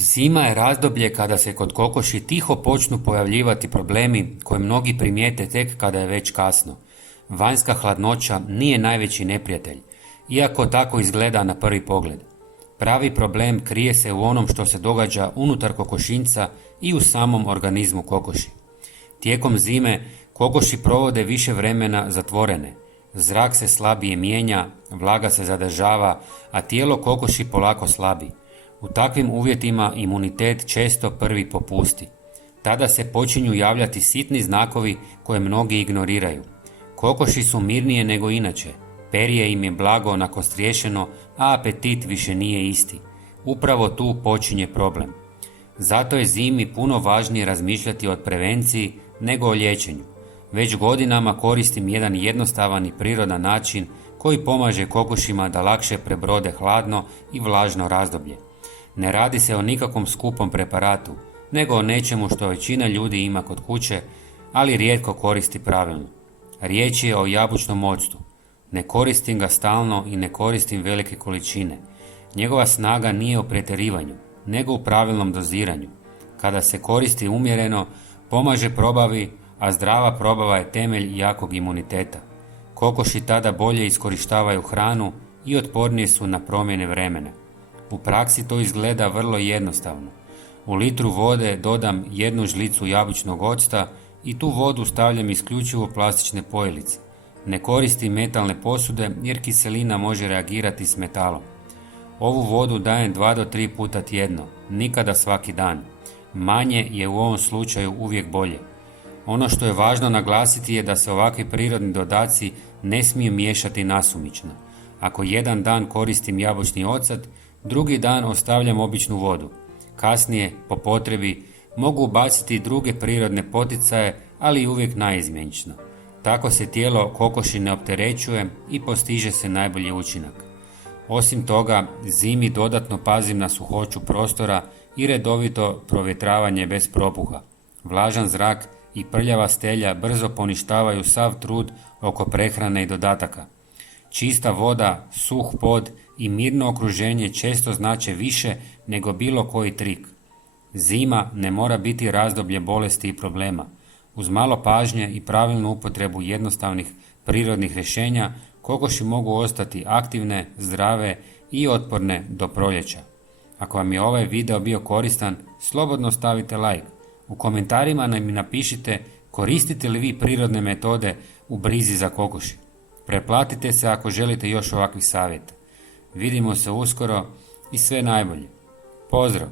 Zima je razdoblje kada se kod kokoši tiho počnu pojavljivati problemi koje mnogi primijete tek kada je već kasno. Vanjska hladnoća nije najveći neprijatelj, iako tako izgleda na prvi pogled. Pravi problem krije se u onom što se događa unutar kokošinjca i u samom organizmu kokoši. Tijekom zime kokoši provode više vremena zatvorene. Zrak se slabije mijenja, vlaga se zadržava, a tijelo kokoši polako slabi. U takvim uvjetima imunitet često prvi popusti. Tada se počinju javljati sitni znakovi koje mnogi ignoriraju. Kokoši su mirnije nego inače, perje im je blago nakostriješeno, a apetit više nije isti. Upravo tu počinje problem. Zato je zimi puno važnije razmišljati o prevenciji nego o liječenju. Već godinama koristim jedan jednostavan i prirodan način koji pomaže kokošima da lakše prebrode hladno i vlažno razdoblje. Ne radi se o nikakvom skupom preparatu, nego o nečemu što većina ljudi ima kod kuće, ali rijetko koristi pravilno. Riječ je o jabučnom octu. Ne koristim ga stalno i ne koristim velike količine. Njegova snaga nije u pretjerivanju, nego u pravilnom doziranju. Kada se koristi umjereno, pomaže probavi, a zdrava probava je temelj jakog imuniteta. Kokoši tada bolje iskorištavaju hranu i otpornije su na promjene vremena. U praksi to izgleda vrlo jednostavno. U litru vode dodam 1 žlicu jabučnog octa i tu vodu stavljam isključivo u plastične pojelice. Ne koristim metalne posude jer kiselina može reagirati s metalom. Ovu vodu dajem 2 do 3 puta tjedno, nikada svaki dan. Manje je u ovom slučaju uvijek bolje. Ono što je važno naglasiti je da se ovakvi prirodni dodaci ne smiju miješati nasumično. Ako jedan dan koristim jabučni ocat, drugi dan ostavljam običnu vodu. Kasnije, po potrebi, mogu ubaciti druge prirodne poticaje, ali uvijek naizmjenično. Tako se tijelo kokoši ne opterećuje i postiže se najbolji učinak. Osim toga, zimi dodatno pazim na suhoću prostora i redovito provjetravanje bez propuha. Vlažan zrak i prljava stelja brzo poništavaju sav trud oko prehrane i dodataka. Čista voda, suh pod i mirno okruženje često znače više nego bilo koji trik. Zima ne mora biti razdoblje bolesti i problema. Uz malo pažnje i pravilnu upotrebu jednostavnih prirodnih rješenja, kokoši mogu ostati aktivne, zdrave i otporne do proljeća. Ako vam je ovaj video bio koristan, slobodno stavite like. U komentarima mi napišite koristite li vi prirodne metode u brizi za kokoši. Pretplatite se ako želite još ovakvih savjeta. Vidimo se uskoro i sve najbolje. Pozdrav!